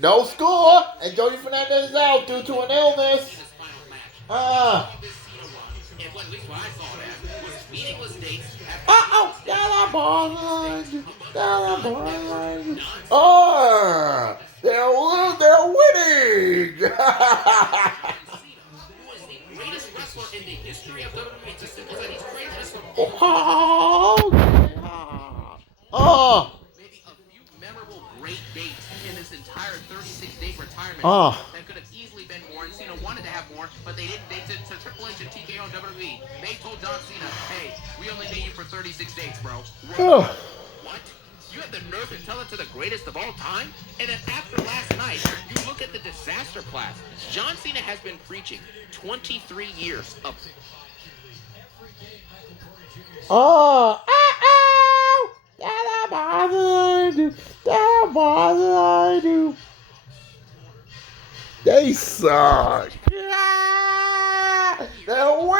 No score, and Jody Fernandez is out due to an illness. They're winning. Oh. Great dates in this entire 36-day retirement that could have easily been more, and Cena wanted to have more, but they didn't. They did to Triple H and TKO and WWE. They told John Cena, "Hey, we only need you for 36 days, bro." What? You had the nerve to tell it to the greatest of all time? And then after last night, you look at the disaster class. John Cena has been preaching 23 years of. They suck. They're winning.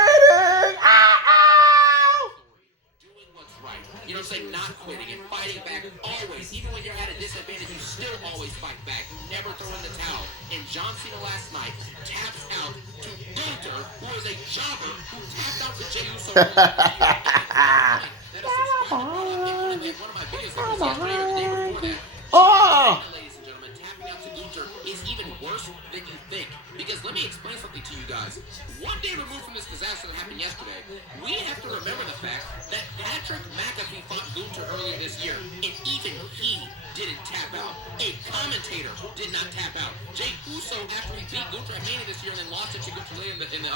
Doing what's right. You know what I'm saying? Not quitting and fighting back always. Even when you're at a disadvantage, you still always fight back. Never throw in the towel. And John Cena last night taps out to Gunther, who is a jobber who tapped out to Jey Uso. One of my videos that was yesterday or the day before that. Ladies and gentlemen, tapping out to Gunther is even worse than you think. Because let me explain something to you guys. One day removed from this disaster that happened yesterday, we have to remember the fact that Patrick McAfee fought Gunther earlier this year, and even he didn't tap out. A commentator did not tap out. Jey Uso, after he beat Gunther at Mania this year and then lost it to Gunther later in the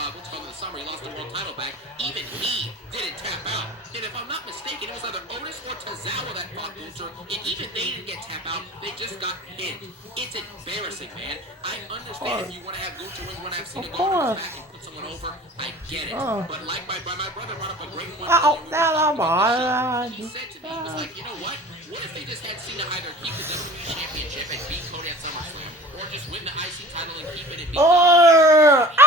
summer, he lost the world title back. Even he didn't tap out. And if I'm not mistaken, it was either Otis or Tozawa that fought Gunther, and even they didn't get tap out. They just got pinned. It's embarrassing, man. I understand if you want to have Gunther win, you want to have Cena go on his back and put someone over. I get it. But like my brother brought up a great point. He said to me, he was like, you know what? What if they just had Cena either keep the WWE Championship and beat Cody at SummerSlam, or just win the IC title and keep it and beat Cody? And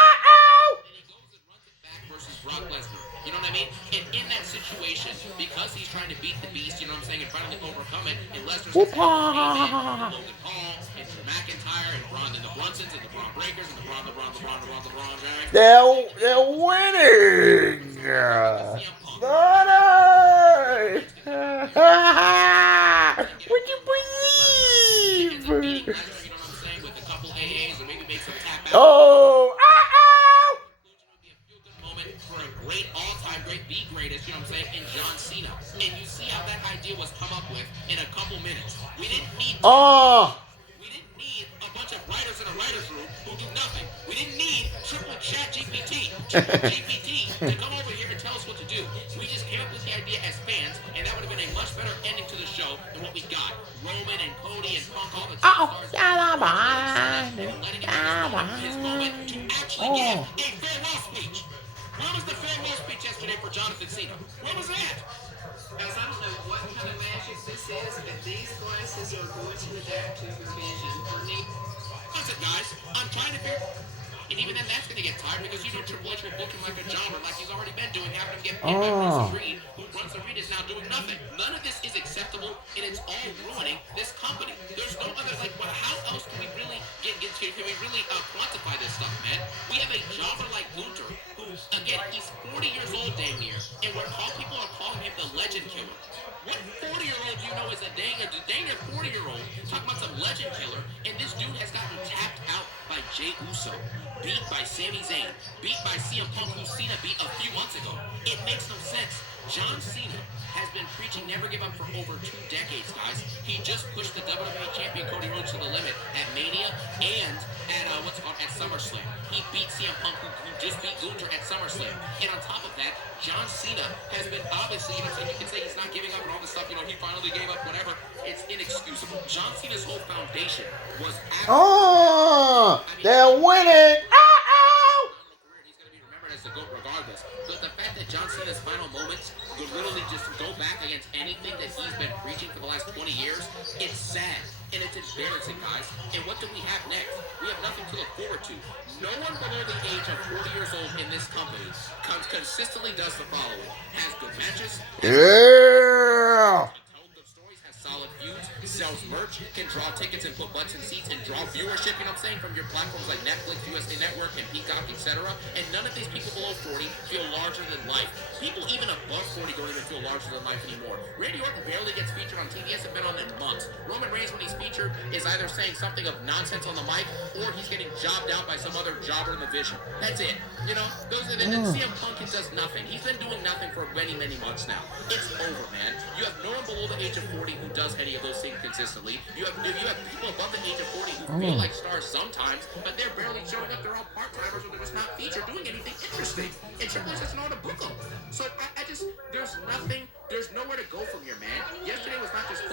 he goes and runs it back versus Brock Lesnar. You know what I mean? And in that situation, because he's trying to beat the beast, you know what I'm saying, and finally overcome it, and Lesnar's Logan Paul and Drew McIntyre and Braun and the Brunsons and the Braun Breakers and the Braun Jags. They're winning. Would you believe? You know what I'm saying? With a couple AAs or maybe make some tap out. For a great all-time great, the greatest, you know what I'm saying, in John Cena. And you see how that idea was come up with in a couple minutes. We didn't need a bunch of writers in a writer's room who do nothing. We didn't need triple chat GPT to come over here and tell us what to do. We just came up with the idea as fans, and that would have been a much better ending to the show than what we got. Roman and Cody and Punk, all the stars, letting his moment to actually give a farewell speech. Where was the farewell speech yesterday for Jonathan Cena? Where was that? Guys, I don't know what kind of magic this is, but these glasses are going to adapt to your vision. Listen, guys, I'm trying to figure. And even then, that's going to get tired because you know Triple H will book him like a jobber, like he's already been doing, having him get pinned by Russell Reed, who runs the Reed is now doing nothing. None of this is acceptable, and it's all ruining this company. There's no other, like, well, how else can we really can we really quantify this stuff, man? We have a jobber like Gunther, who, again, he's 40 years old, dang near, and people are calling him the legend killer. What 40-year-old do you know is a dang near 40-year-old talking about some legend killer, and this dude has gotten tapped out by Jey Uso, beat by Sami Zayn, beat by CM Punk, who Cena beat a few months ago. It makes no sense. John Cena has been preaching never give up for over 2 decades, guys. He just pushed the WWE champion Cody Rhodes to the limit at Mania and at at SummerSlam. He beat CM Punk, who just beat Gunther at SummerSlam. And on top of that, John Cena has been obviously, you can say he's not giving up and all this stuff, he finally gave up, whatever. It's inexcusable. John Cena's whole foundation was they're winning. He's going to be remembered as the GOAT regardless. But the fact that John Cena's final moments would literally just go back against anything that he's been preaching for the last 20 years, it's sad. And it's embarrassing, guys. And what do we have next? We have nothing to look forward to. No one below the age of 40 years old in this company consistently does the following. Has good matches. sells merch, can draw tickets and put butts in seats and draw viewership, you know what I'm saying, from your platforms like Netflix, USA Network, and Peacock, etc. And none of these people below 40 feel larger than life. People even above 40 don't even feel larger than life anymore. Randy Orton barely gets featured on TV, hasn't been on in months. Roman Reigns, when he's featured, is either saying something of nonsense on the mic, or he's getting jobbed out by some other jobber in the vision. That's it. You know, and then CM Punk does nothing. He's been doing nothing for many, many months now. It's over, man. You have no one below the age of 40 who does any of those things consistently. You have people above the age of 40 who feel like stars sometimes, but they're barely showing up. They're all part-timers or they're just not featured doing anything interesting. And Triple H doesn't know how to book them. So I just, there's nowhere to go from here, man. Yesterday was not just